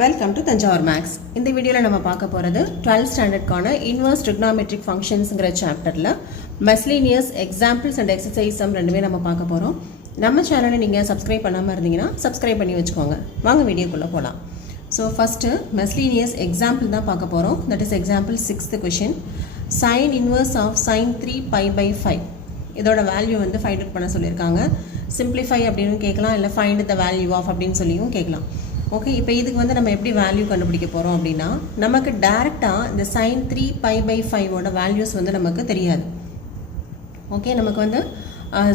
Welcome to Thanjavur maths. இந்த வீடியோவில் நம்ம பார்க்க போகிறது 12th ஸ்டாண்டர்ட்கான இன்வர்ஸ் ட்ரிக்னாமெட்ரிக் ஃபங்க்ஷன்ஸுங்கிற சாப்டரில் மெஸ்லீனியஸ் எக்ஸாம்பிள்ஸ் அண்ட் எக்ஸசைஸ் ரெண்டுமே நம்ம பார்க்க போகிறோம். நம்ம சேனலை நீங்கள் சப்ஸ்கிரைப் பண்ணாமல் இருந்தீங்கன்னா சப்ஸ்கிரைப் பண்ணி வச்சுக்கோங்க. வாங்க வீடியோக்குள்ளே போகலாம். ஸோ ஃபஸ்ட்டு மெஸ்லீனியஸ் எக்ஸாம்பிள் தான் பார்க்க போகிறோம். That is example 6th question. Sine inverse of sine 3π/5 இதோட வேல்யூ வந்து ஃபைண்ட் அவுட் பண்ண சொல்லியிருக்காங்க. சிம்பிளிஃபை அப்படின்னு கேட்கலாம், இல்லை ஃபைண்ட் த வேல்யூ ஆஃப் அப்படின்னு சொல்லியும் கேட்கலாம். ஓகே, இப்போ இதுக்கு வந்து நம்ம எப்படி வேல்யூ கண்டுபிடிக்க போகிறோம் அப்படின்னா, நமக்கு டேரெக்டாக இந்த சைன் 3π/5ஓட வேல்யூஸ் வந்து நமக்கு தெரியாது. ஓகே, நமக்கு வந்து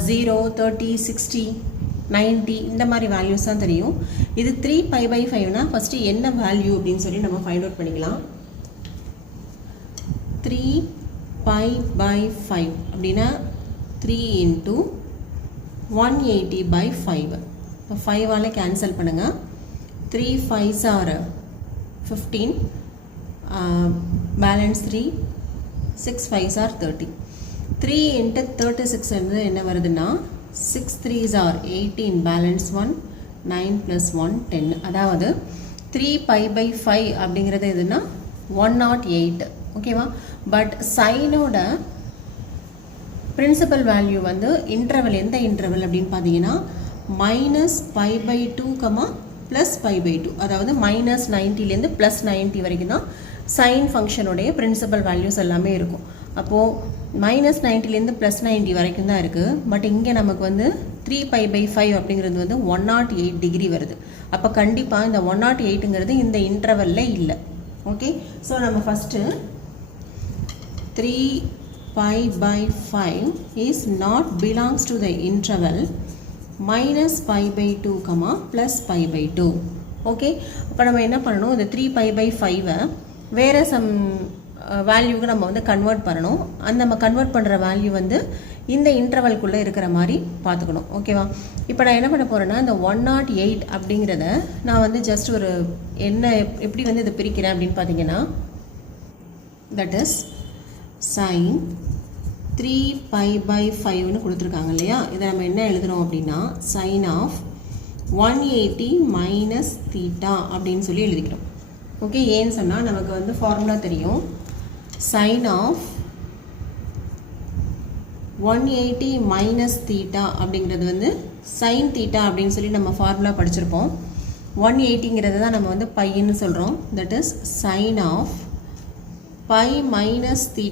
0, 30, 60, 90 இந்த மாதிரி வேல்யூஸ் தான் தெரியும். இது 3π/5னா ஃபஸ்ட்டு என்ன வேல்யூ அப்படின்னு சொல்லி நம்ம ஃபைண்ட் அவுட் பண்ணிக்கலாம். 3π/5 அப்படின்னா 3 × 180/5. இப்போ 5ஆல் கேன்சல் பண்ணுங்கள். 3 5s are 15, balance 3, 6 5s are 30. 3 × 36 வந்து என்ன வருதுன்னா 6 3s are 18, balance 1, 9 + 1 10. அதாவது 3π/5 அப்படிங்கிறது எதுனா 108. ஓகேவா? பட் சைனோட பிரின்சிபல் வேல்யூ வந்து இன்டர்வல் எந்த இன்டர்வல் அப்படின்னு பார்த்தீங்கன்னா -π/2, +π/2. அதாவது -90லேருந்து +90 வரைக்கும் தான் சைன் ஃபங்க்ஷனுடைய பிரின்சிபல் வேல்யூஸ் எல்லாமே இருக்கும். அப்போது -90லேருந்து +90 வரைக்கும் தான் இருக்குது. பட் இங்கே நமக்கு வந்து 3π/5 அப்படிங்கிறது வந்து 108 டிகிரி வருது. அப்போ கண்டிப்பாக இந்த 108ங்கிறது இந்த இன்டர்வலில் இல்லை. ஓகே, ஸோ நம்ம first 3π/5 is not belongs to the interval -π/2, +π/2. Okay, அப்போ நம்ம என்ன பண்ணணும், இந்த 3π/5 வேறு சம் வேல்யூக்கு நம்ம வந்து கன்வெர்ட் பண்ணணும். அந்த நம்ம கன்வெர்ட் பண்ணுற வேல்யூ வந்து இந்த இன்டர்வல்குள்ளே இருக்கிற மாதிரி பார்த்துக்கணும். ஓகேவா? இப்போ நான் என்ன பண்ண போகிறேன்னா, இந்த 108 அப்படிங்கிறத நான் வந்து ஜஸ்ட் ஒரு எப்படி வந்து இதை பிரிக்கிறேன் அப்படின்னு பார்த்தீங்கன்னா, தட் இஸ் சைன் 3π/5ன்னு கொடுத்துருக்காங்க இல்லையா? இதை நம்ம என்ன எழுதுறோம் அப்படின்னா சைன் ஆஃப் 180 - θ அப்படின்னு சொல்லி எழுதிக்கிறோம். ஓகே, ஏன்னு சொன்னால் நமக்கு வந்து ஃபார்முலா தெரியும். சைன் ஆஃப் 180 - θ அப்படிங்கிறது வந்து சைன் θ அப்படின்னு சொல்லி நம்ம ஃபார்முலா படிச்சிருப்போம். 180ங்கிறது தான் நம்ம வந்து பைன்னு சொல்கிறோம். தட் இஸ் சைன் ஆஃப் π -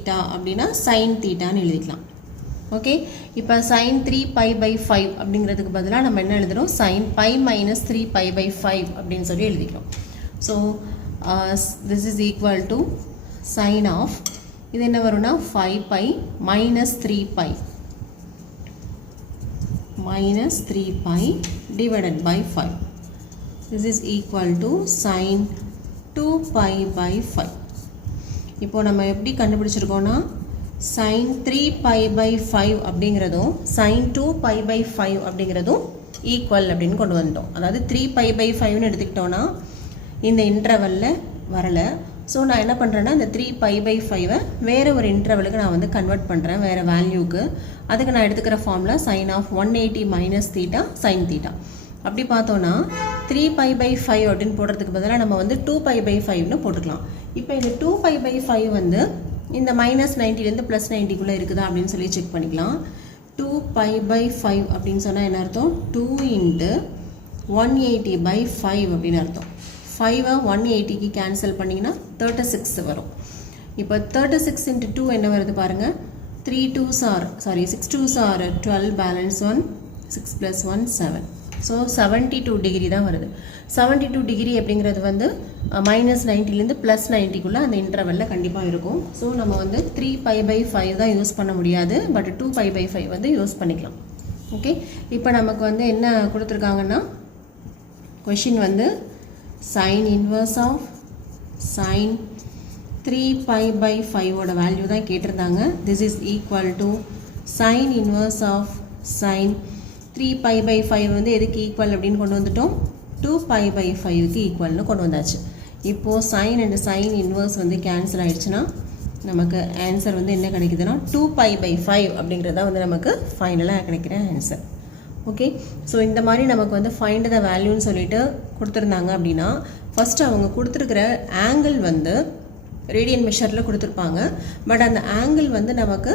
θ அப்படின்னா சைன் தீட்டான்னு எழுதிக்கலாம். ஓகே, இப்போ சைன் 3π/5 அப்படிங்கிறதுக்கு பதிலாக நம்ம என்ன எழுதுகிறோம், சைன் π - 3π/5 அப்படின்னு சொல்லி எழுதிக்கிறோம். So this is equal to sine of, இது என்ன வரும்னா 5π - 3π divided by 5. This is equal to sine 2π/5. இப்போ நம்ம எப்படி கண்டுபிடிச்சிருக்கோம்னா சைன் 3π/5 அப்படிங்கிறதும் சைன் 2π/5 அப்படிங்கிறதும் ஈக்குவல் அப்படின்னு கொண்டு வந்தோம். அதாவது 3π/5ன்னு எடுத்துக்கிட்டோன்னா இந்த இன்டர்வலில் வரலை. ஸோ நான் என்ன பண்ணுறேன்னா இந்த 3π/5 வேறு ஒரு இன்டர்வலுக்கு நான் வந்து கன்வெர்ட் பண்ணுறேன், வேறு வேல்யூக்கு. அதுக்கு நான் எடுத்துக்கிற ஃபார்முலா சைன் ஆஃப் 180 - θ சைன் θ. அப்படி பார்த்தோன்னா 3π/5 அப்படின்னு போடுறதுக்கு பதிலாக நம்ம வந்து 2π/5ன்னு போட்டுக்கலாம். இப்போ இந்த 2π/5 வந்து இந்த -90லேருந்து +90க்குள்ளே இருக்குதா அப்படின்னு சொல்லி செக் பண்ணிக்கலாம். 2π/5 அப்படின்னு சொன்னால் என்ன அர்த்தம், 2 × 180/5 அப்படின்னு அர்த்தம். 5 180க்கு கேன்சல் பண்ணிங்கன்னா 36 வரும். இப்போ 36 × 2 என்ன வருது பாருங்கள், 6 2s are 12, balance 1, 6 + 1 7. So 72 degree தான் வருது. 72 டிகிரி அப்படிங்கிறது வந்து -90லேருந்து +90க்குள்ளே அந்த இன்டர்வலில் கண்டிப்பாக இருக்கும். ஸோ நம்ம வந்து 3π/5 தான் யூஸ் பண்ண முடியாது, பட் 2π/5 வந்து யூஸ் பண்ணிக்கலாம். ஓகே, இப்போ நமக்கு வந்து என்ன கொடுத்துருக்காங்கன்னா, கொஷின் வந்து சைன் இன்வர்ஸ் ஆஃப் சைன் 3π/5ஓட வேல்யூ தான் கேட்டிருந்தாங்க. This is equal to sine inverse of sine 3π/5 வந்து எதுக்கு ஈக்குவல் அப்படின்னு கொண்டு வந்துட்டோம், 2π/5க்கு ஈக்குவல்னு கொண்டு வந்தாச்சு. இப்போது சைன் அண்ட் சைன் இன்வர்ஸ் வந்து கேன்சல் ஆகிடுச்சுன்னா நமக்கு ஆன்சர் வந்து என்ன கிடைக்குதுன்னா 2π/5 அப்படிங்கிறது தான் வந்து நமக்கு ஃபைனலாக கிடைக்கிற ஆன்சர். ஓகே, ஸோ இந்த மாதிரி நமக்கு வந்து ஃபைண்ட் த வேல்யூன்னு சொல்லிட்டு கொடுத்துருந்தாங்க அப்படின்னா ஃபஸ்ட்டு அவங்க கொடுத்துருக்கிற ஆங்கிள் வந்து ரேடியன் மெஷரில் கொடுத்துருப்பாங்க. பட் அந்த ஆங்கிள் வந்து நமக்கு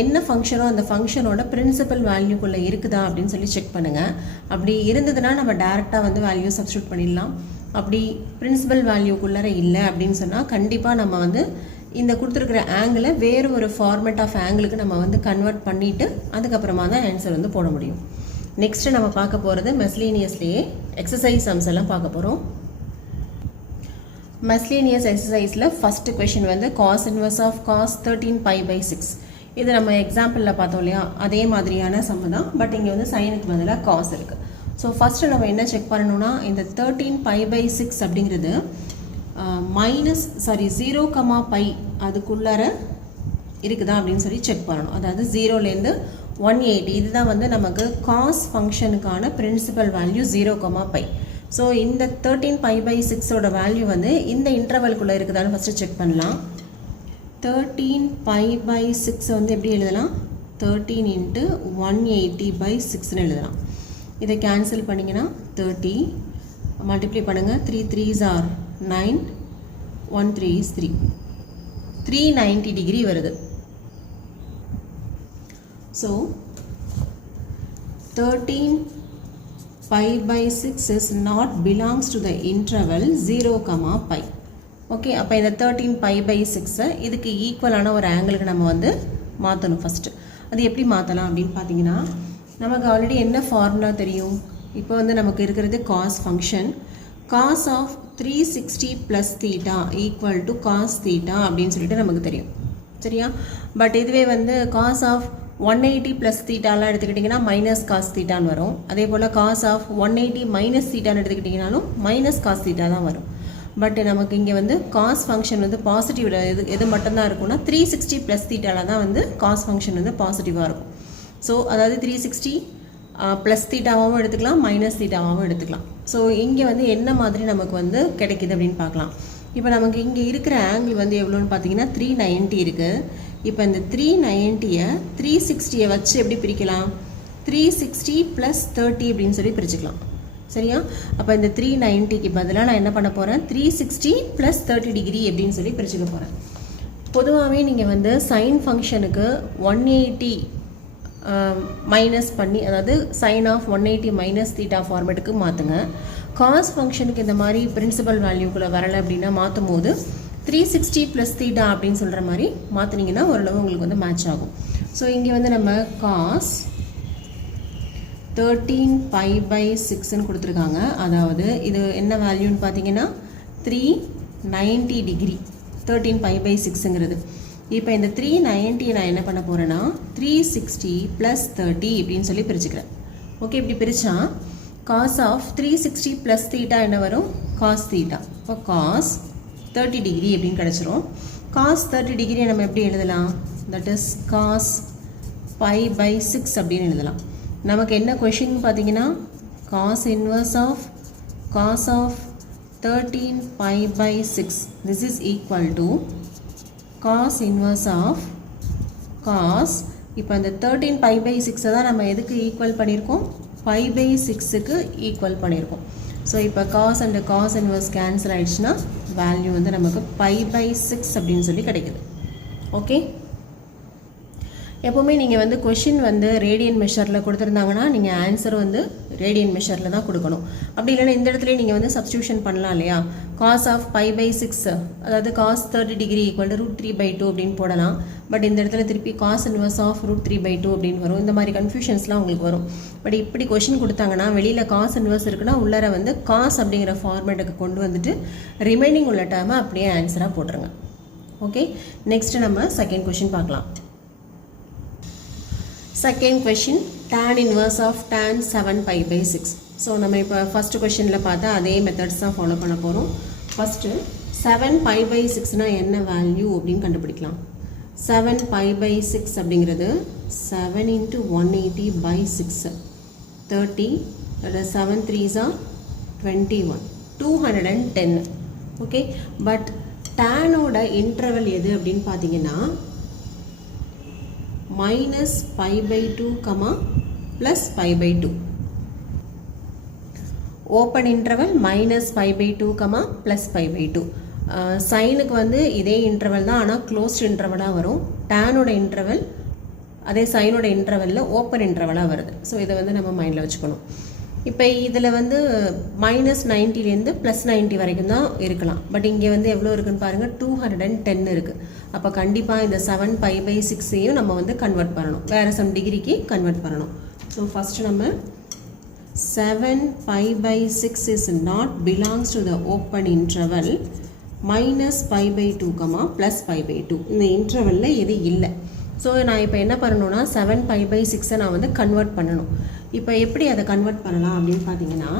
என்ன ஃபங்க்ஷனோ அந்த ஃபங்க்ஷனோட பிரின்சிபல் வேல்யூக்குள்ளே இருக்குதா அப்படின்னு சொல்லி செக் பண்ணுங்கள். அப்படி இருந்ததுன்னா நம்ம டேரெக்டாக வந்து வேல்யூ சப்ஸ்டியூட் பண்ணிடலாம். அப்படி பிரின்சிபல் வேல்யூக்குள்ளே இல்லை அப்படின்னு சொன்னால் கண்டிப்பாக நம்ம வந்து இந்த கொடுத்துருக்கிற ஆங்கிளை வேறு ஒரு ஃபார்மேட் ஆஃப் ஆங்கிளுக்கு நம்ம வந்து கன்வெர்ட் பண்ணிவிட்டு அதுக்கப்புறமா தான் ஆன்சர் வந்து போட முடியும். நெக்ஸ்ட்டு நம்ம பார்க்க போகிறது மெஸ்லீனியஸ்லேயே எக்ஸசைஸ் சம்ஸ் எல்லாம் பார்க்க போகிறோம். மெஸ்லீனியஸ் எக்ஸசைஸில் ஃபஸ்ட்டு கொஷின் வந்து காஸ் இன்வர்ஸ் ஆஃப் காஸ் 13π/6. இது நம்ம எக்ஸாம்பிளில் பார்த்தோம் இல்லையா, அதே மாதிரியான சம் தான். பட் இங்கே வந்து சைனுக்கு பதிலாக காஸ் இருக்குது. ஸோ ஃபஸ்ட்டு நம்ம என்ன செக் பண்ணணும்னா, இந்த 13π/6 அப்படிங்கிறது -0, அதுக்குள்ளார இருக்குதா அப்படின்னு சொல்லி செக் பண்ணணும். அதாவது 0லேருந்து 180, இதுதான் வந்து நமக்கு காஸ் ஃபங்க்ஷனுக்கான பிரின்சிபல் வேல்யூ 0, ஸோ இந்த 13π/6ஓட வேல்யூ வந்து இந்த இன்டர்வல்குள்ளே இருக்குதான்னு ஃபஸ்ட்டு செக் பண்ணலாம். 13π/6 வந்து எப்படி எழுதலாம், 13 × 180/6ன்னு எழுதலாம். இதை கேன்சல் பண்ணிங்கன்னா 30, மல்டிப்ளை பண்ணுங்கள், 3 3s are 9, 1 3 is 3, 390 டிகிரி வருது. So 13π/6 is not belongs to the interval 0, π. Okay, அப்போ இந்த 13π/6 இதுக்கு ஈக்குவலான ஒரு ஆங்கிளுக்கு நம்ம வந்து மாற்றணும். ஃபஸ்ட்டு அது எப்படி மாற்றலாம் அப்படின்னு பார்த்தீங்கன்னா, நமக்கு ஆல்ரெடி என்ன ஃபார்முலா தெரியும். இப்போ வந்து நமக்கு இருக்கிறது cos function. Cos of 360 + θ equal to cos θ அப்படின்னு சொல்லிட்டு நமக்கு தெரியும், சரியா. பட் இதுவே வந்து காஸ் ஆஃப் 180 + θலாம் எடுத்துக்கிட்டிங்கன்னா மைனஸ் காஸ் θன்னு வரும். அதே போல் காஸ் ஆஃப் 180 - θன்னு எடுத்துக்கிட்டிங்கனாலும் மைனஸ் காஸ் θ தான் வரும். பட் நமக்கு இங்கே வந்து காஸ் ஃபங்க்ஷன் வந்து பாசிட்டிவ் எது மட்டும்தான் இருக்கும்னா 360 + θல தான் வந்து காஸ் ஃபங்க்ஷன் வந்து பாசிட்டிவாக இருக்கும். ஸோ அதாவது 360 + θவாகவும் எடுத்துக்கலாம், மைனஸ் θவாகவும் எடுத்துக்கலாம். ஸோ இங்கே வந்து என்ன மாதிரி நமக்கு வந்து கிடைக்குது அப்படின்னு பார்க்கலாம். இப்போ நமக்கு இங்கே இருக்கிற ஆங்கிள் வந்து எவ்வளோன்னு பார்த்தீங்கன்னா 390 இருக்குது. இப்போ இந்த 390யை 360யை வச்சு எப்படி பிரிக்கலாம், 360 + 30 அப்படின்னு சொல்லி பிரிச்சுக்கலாம், சரியா. அப்போ இந்த 390க்கு பதிலாக நான் என்ன பண்ண போகிறேன், 360 + 30 டிகிரி அப்படின்னு சொல்லி பிரிச்சுக்க போகிறேன். பொதுவாகவே நீங்கள் வந்து சைன் ஃபங்க்ஷனுக்கு 180 மைனஸ் பண்ணி, அதாவது சைன் ஆஃப் 180 - θ ஃபார்மேட்டுக்கு மாற்றுங்க. காஸ் ஃபங்க்ஷனுக்கு இந்த மாதிரி பிரின்சிபல் வேல்யூக்குள்ளே வரலை அப்படின்னா மாற்றும் போது 360 + θ அப்படின்னு சொல்கிற மாதிரி மாற்றினீங்கன்னா ஓரளவு உங்களுக்கு வந்து மேட்ச் ஆகும். ஸோ இங்கே வந்து நம்ம காஸ் 13π/6ன்னு கொடுத்துருக்காங்க. அதாவது இது என்ன வேல்யூன்னு பார்த்தீங்கன்னா 390 டிகிரி 13π/6ங்கிறது. இப்போ இந்த 390 நான் என்ன பண்ண போகிறேன்னா 360 + 30 இப்படின்னு சொல்லி பிரிச்சுக்கிறேன். ஓகே, இப்படி பிரித்தா காஸ் ஆஃப் 360 + θ என்ன வரும், காஸ் θ. இப்போ காஸ் 30 டிகிரி அப்படின்னு கிடச்சிரும். காஸ் 30 டிகிரியை நம்ம எப்படி எழுதலாம், தட் இஸ் காஸ் π/6 அப்படின்னு எழுதலாம். நமக்கு என்ன கொஷின் பார்த்தீங்கன்னா, cos inverse of cos of 13π/6 this is equal to cos inverse of cos. இப்போ இந்த 13π/6 தான் நம்ம எதுக்கு ஈக்குவல் பண்ணியிருக்கோம், π/6க்கு ஈக்குவல் பண்ணியிருக்கோம். ஸோ இப்போ cos and cos inverse cancel ஆகிடுச்சுன்னா வேல்யூ வந்து நமக்கு π/6 அப்படின்னு சொல்லி கிடைக்குது. ஓகே, எப்போவுமே நீங்கள் வந்து கொஷின் வந்து ரேடியன் மெஷரில் கொடுத்துருந்தாங்கன்னா நீங்கள் ஆன்சர் வந்து ரேடியன் மெஷரில் தான் கொடுக்கணும். அப்படி இல்லைன்னா இந்த இடத்துல நீங்கள் வந்து சப்ஸ்டியூஷன் பண்ணலாம் இல்லையா. காஸ் ஆஃப் π/6 அதாவது காஸ் 30 டிகிரி ஈக்குவல் டு √3/2 அப்படின்னு போடலாம். பட் இந்த இடத்துல திருப்பி காஸ் இன்வர்ஸ் ஆஃப் √3/2 அப்படின்னு வரும். இந்த மாதிரி கன்ஃபியூஷன்ஸ்லாம் உங்களுக்கு வரும். பட் இப்படி கொஷின் கொடுத்தாங்கன்னா வெளியில் காஸ் இன்வர்ஸ் இருக்குன்னா உள்ளார வந்து காஸ் அப்படிங்கிற ஃபார்மேட்டுக்கு கொண்டு வந்துட்டு ரிமைனிங் உள்ள டேர்மை அப்படியே ஆன்சராக போட்டுருங்க. ஓகே, நெக்ஸ்ட்டு நம்ம செகண்ட் கொஷின் பார்க்கலாம். Second question tan inverse of tan 7π/6. So நம்ம இப்போ ஃபஸ்ட்டு கொஷினில் பார்த்தா அதே மெத்தட்ஸ் தான் ஃபாலோ பண்ண போகிறோம். ஃபஸ்ட்டு 7π/6னா என்ன வேல்யூ அப்படின்னு கண்டுபிடிக்கலாம். 7π/6 அப்படிங்கிறது 7 × 180/6 30, 7 3s are 21, 210. ஓகே, பட் டேனோட இன்டர்வல் எது அப்படின்னு பார்த்தீங்கன்னா -π/2, +π/2. Open interval minus pi by two comma plus pi by two. சைனுக்கு வந்து இதே இன்டர்வல் தான், ஆனால் க்ளோஸ்ட் இன்டர்வலாக வரும். டேனோட இன்டர்வல் அதே சைனோட இன்டர்வலில் ஓப்பன் இன்டர்வலாக வருது. ஸோ இதை வந்து நம்ம மைண்டில் வச்சுக்கணும். இப்போ இதில் வந்து மைனஸ் 90லேருந்து ப்ளஸ் 90 வரைக்கும் தான் இருக்கலாம். பட் இங்கே வந்து எவ்வளோ இருக்குன்னு பாருங்கள், 210 இருக்குது. அப்போ கண்டிப்பாக இந்த 7 பை பை 6ஐயும் நம்ம வந்து கன்வெர்ட் பண்ணணும், வேறு சம் டிகிரிக்கு கன்வெர்ட் பண்ணணும். ஸோ ஃபஸ்ட்டு நம்ம 7 pi by 6 is not belongs to the open interval minus pi by 2 comma plus pi by 2. இந்த இன்டர்வலில் இது இல்லை. ஸோ நான் இப்போ என்ன பண்ணணும்னா 7 pi by 6ஐ நான் வந்து கன்வெர்ட் பண்ணணும். இப்போ எப்படி அதை கன்வெர்ட் பண்ணலாம் அப்படின்னு பார்த்தீங்கன்னா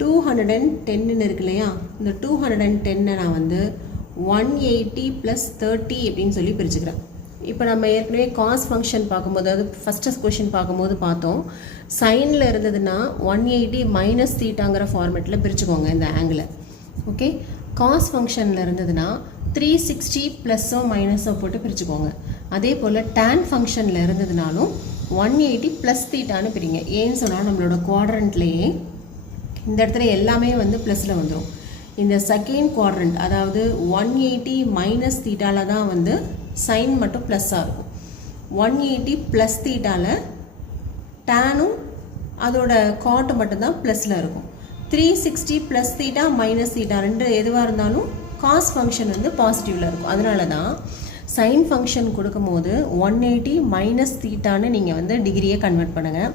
210 இருக்கு இல்லையா, இந்த 210 நான் வந்து 180 + 30 அப்படின்னு சொல்லி பிரிச்சுக்கிறேன். இப்போ நம்ம ஏற்கனவே காஸ் ஃபங்க்ஷன் பார்க்கும்போது, அதாவது ஃபஸ்ட்டு கொஷின் பார்க்கும்போது பார்த்தோம், சைனில் இருந்ததுன்னா 180 மைனஸ் தீட்டாங்கிற ஃபார்மேட்டில் பிரிச்சுக்கோங்க இந்த ஆங்கிளை. ஓகே, காஸ் ஃபங்க்ஷனில் இருந்ததுன்னா 360 ப்ளஸ்ஸோ மைனஸோ போட்டு பிரிச்சுக்கோங்க. அதே போல் டேன் ஃபங்க்ஷனில் இருந்ததுனாலும் 180 ப்ளஸ் தீட்டான்னு பிரிங்க. ஏன்னு சொன்னால் நம்மளோட குவாட்ரண்ட்லேயே இந்த இடத்துல எல்லாமே வந்து ப்ளஸில் வந்துடும். இந்த செகண்ட் குவாட்ரண்ட், அதாவது 180 மைனஸ் தீட்டாவில் தான் வந்து சைன் மட்டும் ப்ளஸ்ஸாக இருக்கும். 180 ப்ளஸ் தீட்டாவில் டேனும் அதோட காட்டு மட்டும்தான் ப்ளஸில் இருக்கும். 360 ப்ளஸ் தீட்டா மைனஸ் தீட்டா ரெண்டு எதுவாக இருந்தாலும் காஸ் ஃபங்க்ஷன் வந்து பாசிட்டிவில் இருக்கும். அதனால தான் சைன் ஃபங்க்ஷன் கொடுக்கும் போது 180 மைனஸ் தீட்டான்னு நீங்கள் வந்து டிகிரியை கன்வெர்ட் பண்ணுங்கள்.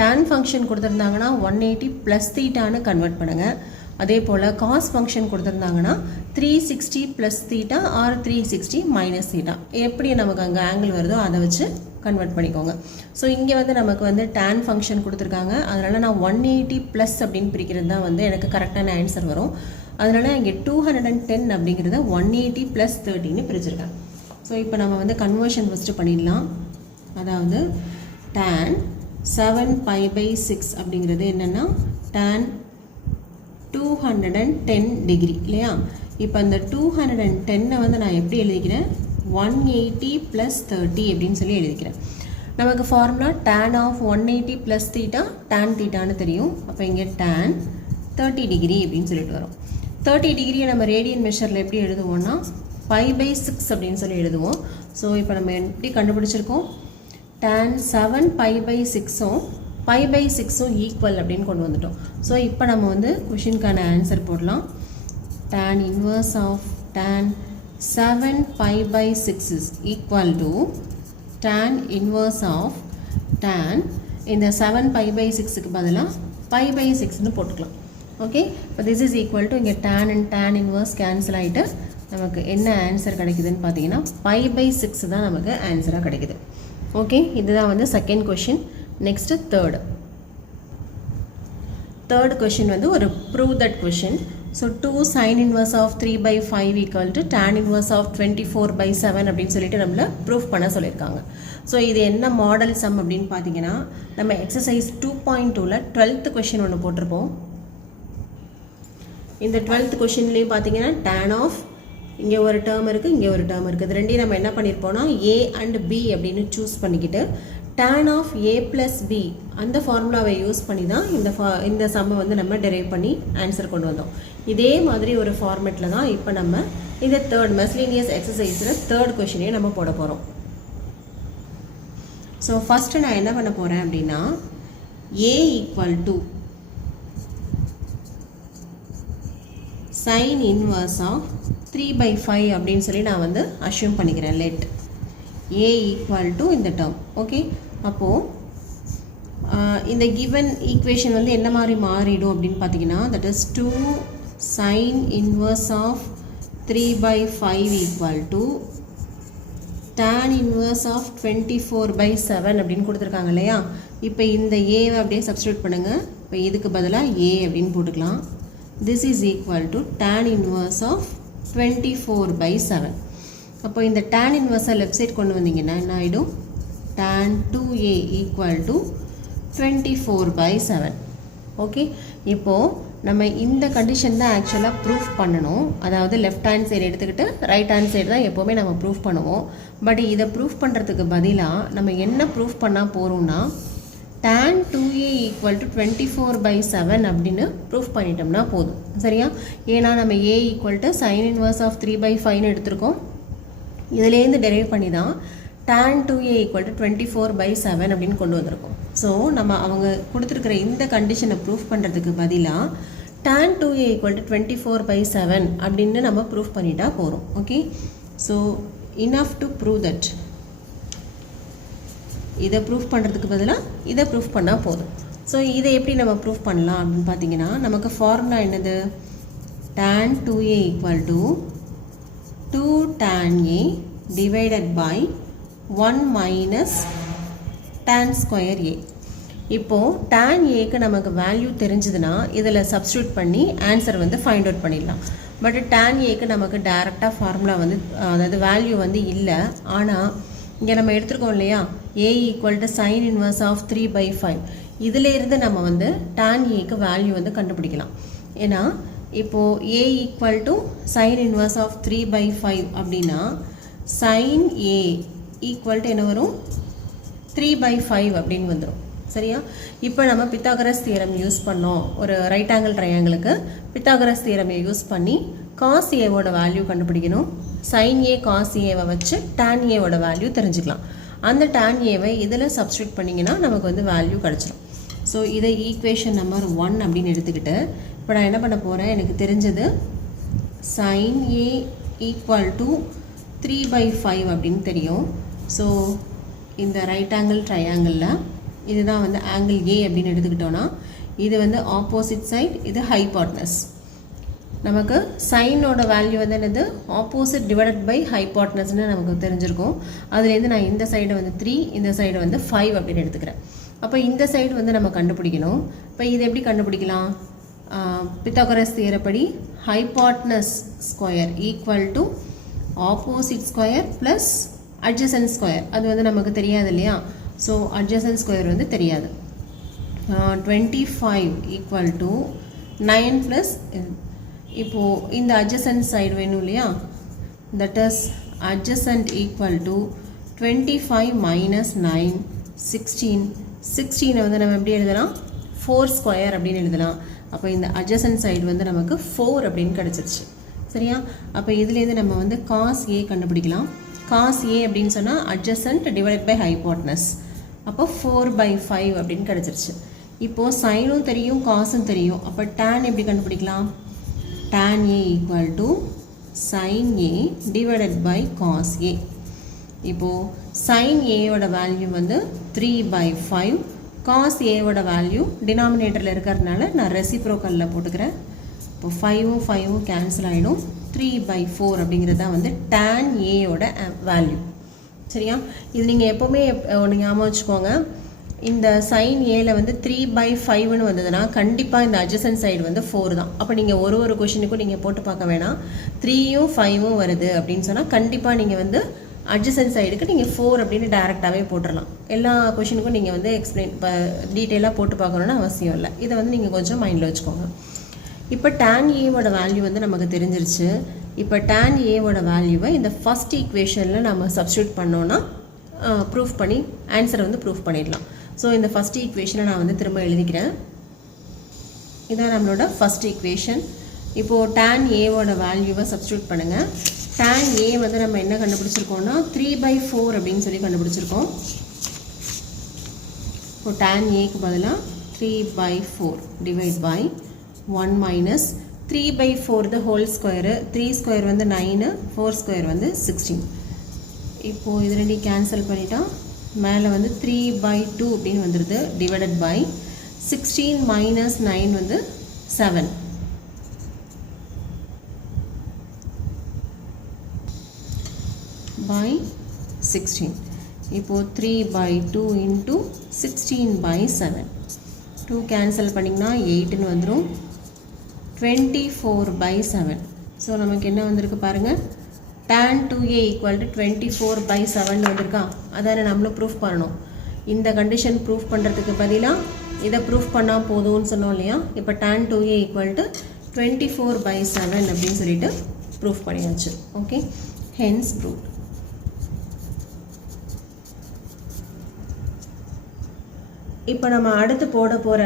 டேன் ஃபங்க்ஷன் கொடுத்துருந்தாங்கன்னா 180 ப்ளஸ் தீட்டான்னு கன்வெர்ட் பண்ணுங்கள். அதே போல் காஸ் ஃபங்க்ஷன் கொடுத்துருந்தாங்கன்னா 360 plus theta or 360 minus theta, எப்படி நமக்கு அங்கே ஆங்கிள் வருதோ அதை வச்சு கன்வெர்ட் பண்ணிக்கோங்க. ஸோ இங்கே வந்து நமக்கு வந்து டேன் ஃபங்க்ஷன் கொடுத்துருக்காங்க, அதனால் நான் 180 ப்ளஸ் அப்படின்னு பிரிக்கிறது தான் வந்து எனக்கு கரெக்டான ஆன்சர் வரும். அதனால் இங்கே 210 அப்படிங்கிறத 180 ப்ளஸ் 30ன்னு பிரிச்சிருக்கேன். ஸோ இப்போ நம்ம வந்து கன்வர்ஷன் ஃபஸ்ட்டு பண்ணிடலாம். அதாவது tan 7 pi by 6 அப்படிங்கிறது என்னென்னா tan 210 டிகிரி இல்லையா. இப்போ அந்த 210 வந்து நான் எப்படி எழுதிக்கிறேன், 180 ப்ளஸ் 30 அப்படின்னு சொல்லி எழுதிக்கிறேன். நமக்கு formula tan of 180 plus theta tan தீட்டான்னு தெரியும். அப்போ இங்கே tan 30 டிகிரி அப்படின்னு சொல்லிட்டு வரும். 30 டிகிரியை நம்ம ரேடியன் மெஷரில் எப்படி எழுதுவோம்னா pi by 6 அப்படின்னு சொல்லி எழுதுவோம். ஸோ இப்போ நம்ம எப்படி கண்டுபிடிச்சிருக்கோம், tan 7 pi by 6ம் pi by 6ம் ஈக்குவல் அப்படின்னு கொண்டு வந்துட்டோம். ஸோ இப்போ நம்ம வந்து கொஷினுக்கான ஆன்சர் போடலாம். tan inverse of tan 7 pi by 6 is equal to tan inverse of tan, இந்த 7 pi by 6க்கு பதிலாக pi by 6ன்னு போட்டுக்கலாம். ஓகே, இப்போ this is equal to இங்கே tan and tan inverse cancel ஆகிட்டு நமக்கு என்ன ஆன்சர் கிடைக்குதுன்னு பார்த்தீங்கன்னா pi by 6 தான் நமக்கு ஆன்சராக கிடைக்குது. ஓகே, இதுதான் வந்து second question. Next third question வந்து ஒரு prove that question. So 2 sin inverse of 3/5 equal to tan inverse of 24/7 அப்படின்னு சொல்லிட்டு நம்மளை ப்ரூஃப் பண்ண சொல்லியிருக்காங்க. ஸோ இது என்ன மாடல் சம் அப்படின்னு பார்த்தீங்கன்னா நம்ம எக்ஸசைஸ் 2.2ல் 12th கொஷின் ஒன்று போட்டிருப்போம். இந்த 12th கொஷின்லேயும் பார்த்தீங்கன்னா tan ஆஃப் இங்கே ஒரு டேர்ம் இருக்குது, இங்கே ஒரு டேர்ம் இருக்குது. இது ரெண்டையும் நம்ம என்ன பண்ணியிருப்போம்னா a and b அப்படின்னு சூஸ் பண்ணிக்கிட்டு tan ஆஃப் a + b அந்த ஃபார்முலாவை யூஸ் பண்ணி தான் இந்த சம்மை வந்து நம்ம டெரைவ் பண்ணி ஆன்சர் கொண்டு வந்தோம். இதே மாதிரி ஒரு ஃபார்மேட்டில் தான் இப்போ நம்ம இந்த தேர்ட் மெஸ்லீனியஸ் எக்ஸசைஸில் தேர்ட் கொஷினையும் நம்ம போட போகிறோம். ஸோ ஃபஸ்ட்டு நான் என்ன பண்ண போகிறேன் அப்படின்னா a = sin inverse of 3/5 அப்படின்னு சொல்லி நான் வந்து அஷ்யூம் பண்ணிக்கிறேன். லெட் a = இந்த டேர்ம். ஓகே, அப்போது இந்த கிவன் ஈக்குவேஷன் வந்து என்ன மாதிரி மாறிடும் அப்படின்னு பார்த்தீங்கன்னா that is 2 sin inverse of 3/5 = tan inverse of 24/7 அப்படின்னு கொடுத்துருக்காங்க இல்லையா. இப்போ இந்த ஏவை அப்படியே சப்ஸ்டியூட் பண்ணுங்கள். இப்போ இதுக்கு பதிலாக a அப்படின்னு போட்டுக்கலாம். this is equal to tan inverse of 24/7. அப்போ இந்த tan inverse லெஃப்ட் சைட் கொண்டு வந்தீங்கன்னா என்ன ஆகிடும், tan 2a = 24/7. ஓகே, இப்போது நம்ம இந்த கண்டிஷன் தான் ஆக்சுவலாக ப்ரூஃப் பண்ணணும். அதாவது லெஃப்ட் ஹேண்ட் சைடு எடுத்துக்கிட்டு ரைட் ஹேண்ட் சைடு தான் எப்போவுமே நம்ம ப்ரூஃப் பண்ணுவோம். பட் இதை ப்ரூஃப் பண்ணுறதுக்கு பதிலாக நம்ம என்ன ப்ரூஃப் பண்ணால் போகிறோம்னா tan 2a equal to 24/7 அப்படின்னு ப்ரூஃப் பண்ணிட்டோம்னா போதும். சரியா? ஏன்னா நம்ம a equal to sin inverse of 3/5 எடுத்திருக்கோம். இதுலேருந்து டெரைவ் பண்ணி தான் tan 2a equal to 24/7 அப்படின்னு கொண்டு வந்திருக்கோம். ஸோ நம்ம அவங்க கொடுத்துருக்கிற இந்த கண்டிஷனை ப்ரூஃப் பண்ணுறதுக்கு பதிலாக tan 2a equal to 24/7 அப்படின்னு நம்ம ப்ரூஃப் பண்ணிட்டா போகிறோம். Okay, so enough to prove that. இதை ப்ரூஃப் பண்ணுறதுக்கு பதிலாக இதை ப்ரூஃப் பண்ணால் போதும். ஸோ இதை எப்படி நம்ம ப்ரூஃப் பண்ணலாம் அப்படின்னு பார்த்தீங்கன்னா நமக்கு ஃபார்முலா என்னது? tan 2a equal to 2 tan a divided by 1 minus tan square a. இப்போது tan aக்கு நமக்கு வேல்யூ தெரிஞ்சதுன்னா இதில் சப்ஸ்டியூட் பண்ணி ஆன்சர் வந்து ஃபைண்ட் அவுட் பண்ணிடலாம். பட் tan aக்கு நமக்கு டைரெக்டாக ஃபார்முலா வந்து அதாவது வேல்யூ வந்து இல்லை. ஆனால் இங்கே நம்ம எடுத்துருக்கோம் இல்லையா, a equal to sin inverse of 3/5. இதிலேருந்து நம்ம வந்து tan aக்கு வேல்யூ வந்து கண்டுபிடிக்கலாம். ஏன்னா இப்போது a equal to sin inverse of 3/5 அப்படின்னா sin a equal to என்ன வரும்? 3/5 அப்படின்னு வந்துடும். சரியா? இப்போ நம்ம பித்தாகரஸ் தியரம் யூஸ் பண்ணோம். ஒரு ரைட் ஆங்கிள் ட்ரையாங்கிளுக்கு பித்தாகரஸ் தியரமை யூஸ் பண்ணி cos a ஓட வேல்யூ கண்டுபிடிக்கணும். sin a cos a வச்சு tan a ஓட வேல்யூ தெரிஞ்சுக்கலாம். அந்த tan a இதில் சப்ஸ்டியூட் பண்ணிங்கன்னா நமக்கு வந்து வேல்யூ கிடச்சிரும். ஸோ இதை ஈக்குவேஷன் நம்பர் 1 அப்படின்னு எடுத்துக்கிட்டு இப்போ நான் என்ன பண்ண போகிறேன், எனக்கு தெரிஞ்சது sin a equal to 3/5 அப்படின்னு தெரியும். ஸோ இந்த ரைட் ஆங்கிள் ட்ரையாங்கிளில் இதுதான் வந்து ஆங்கிள் a அப்படின்னு எடுத்துக்கிட்டோன்னா இது வந்து ஆப்போசிட் சைட், இது ஹைபாட்னஸ். நமக்கு சைனோட வேல்யூ வந்து என்னது? ஆப்போசிட் டிவைடட் பை ஹைபாட்னஸ்ன்னு நமக்கு தெரிஞ்சிருக்கும். அதுலேருந்து நான் இந்த சைடு வந்து 3, இந்த சைடு வந்து 5 அப்படின்னு எடுத்துக்கிறேன். அப்போ இந்த சைடு வந்து நம்ம கண்டுபிடிக்கணும். இப்போ இது எப்படி கண்டுபிடிக்கலாம்? பித்தாகரஸ் தியரப்படி hypotenuse square equal to opposite square plus adjacent square. அது வந்து நமக்கு தெரியாது இல்லையா? ஸோ அட்ஜசன்ட் ஸ்கொயர் வந்து தெரியாது. 25 ஈக்குவல் டு 9 ப்ளஸ் இப்போது இந்த அட்ஜசன்ட் சைடு வேணும் இல்லையா? That is adjacent equal to 25 minus 9 16. 16 வந்து நம்ம எப்படி எழுதலாம்? 4 ஸ்கொயர் அப்படின்னு எழுதலாம். அப்போ இந்த அட்ஜசன்ட் சைடு வந்து நமக்கு 4 அப்படின்னு கிடச்சிருச்சு. சரியா? அப்போ இதுலேருந்து நம்ம வந்து cos a கண்டுபிடிக்கலாம். cos a அப்படின்னு சொன்னால் adjacent divided by hypotenuse. அப்போ 4/5 அப்படின்னு கிடச்சிருச்சு. இப்போது சைனும் தெரியும், காசும் தெரியும். அப்போ tan எப்படி கண்டுபிடிக்கலாம்? tan a equal to sin a divided by cos a. இப்போது sin a ஓட வேல்யூ வந்து 3/5, cos a ஓட வேல்யூ டினாமினேட்டரில் இருக்கிறதுனால நான் ரெசிப்ரோக்கலில் போட்டுக்கிறேன். இப்போ 5ம் 5ம் கேன்சல் ஆகிடும். 3/4 அப்படிங்கிறது தான் வந்து tan a ஓட வேல்யூ. சரியா? இது நீங்கள் எப்போவுமே ஒன்று ஞாபகம் வச்சுக்கோங்க. இந்த sin aல வந்து 3/5ன்னு வந்ததுன்னா கண்டிப்பாக இந்த அட்ஜசன்ட் சைடு வந்து 4 தான். அப்போ நீங்கள் ஒரு கொஷினுக்கும் நீங்கள் போட்டு பார்க்க வேணாம். 3யும் 5ம் வருது அப்படின்னு சொன்னால் கண்டிப்பாக நீங்கள் வந்து அட்ஜசன்ட் சைடுக்கு நீங்கள் 4 அப்படின்னு டேரெக்டாகவே போட்டுடலாம். எல்லா கொஷினுக்கும் நீங்கள் வந்து இப்போ டீட்டெயிலாக போட்டு பார்க்கணுன்னு அவசியம் இல்லை. இதை வந்து நீங்கள் கொஞ்சம் மைண்டில் வச்சுக்கோங்க. இப்போ tan a ஓட வேல்யூ வந்து நமக்கு தெரிஞ்சிருச்சு. இப்போ tan a ஓட வேல்யூவை இந்த ஃபஸ்ட் ஈக்குவேஷனில் நம்ம சப்ஸ்டியூட் பண்ணோன்னா ப்ரூஃப் பண்ணி ஆன்சரை வந்து ப்ரூஃப் பண்ணிடலாம். ஸோ இந்த ஃபஸ்ட் ஈக்குவேஷனை நான் வந்து திரும்ப எழுதிக்கிறேன். இதான் நம்மளோட ஃபஸ்ட் ஈக்குவேஷன். இப்போது tan a ஓட வேல்யூவை சப்ஸ்டியூட் பண்ணுங்கள். tan a வந்து நம்ம என்ன கண்டுபிடிச்சிருக்கோம்னா 3/4 அப்படின்னு சொல்லி கண்டுபிடிச்சிருக்கோம். இப்போ tan aக்கு பதிலாக 3/4 divide by 1 minus 3/4 the whole square. 3 square வந்து 9, 4 square வந்து 16. இப்போது இது ரெண்டி கேன்சல் பண்ணிட்டா மேலே வந்து 3/2 அப்படின்னு வந்துடுது டிவைடட் பை 16 minus 9 வந்து 7. by 16. இப்போது 3/2 into 16/7. 2 கேன்சல் பண்ணிங்கன்னா 8ன்னு வந்துடும். 24/7. ஸோ நமக்கு என்ன வந்திருக்கு பாருங்கள், tan 2a equal to 24/7 வந்திருக்கா? அதான நம்மளும் ப்ரூஃப் பண்ணணும். இந்த கண்டிஷன் ப்ரூஃப் பண்ணுறதுக்கு பதிலாக இதை ப்ரூஃப் பண்ணால் போதும்னு சொன்னோம் இல்லையா? இப்போ tan 2a equal to 24/7 அப்படின்னு சொல்லிட்டு ப்ரூஃப் பண்ணியாச்சு. Okay, hence proof. இப்போ நம்ம அடுத்து போட போகிற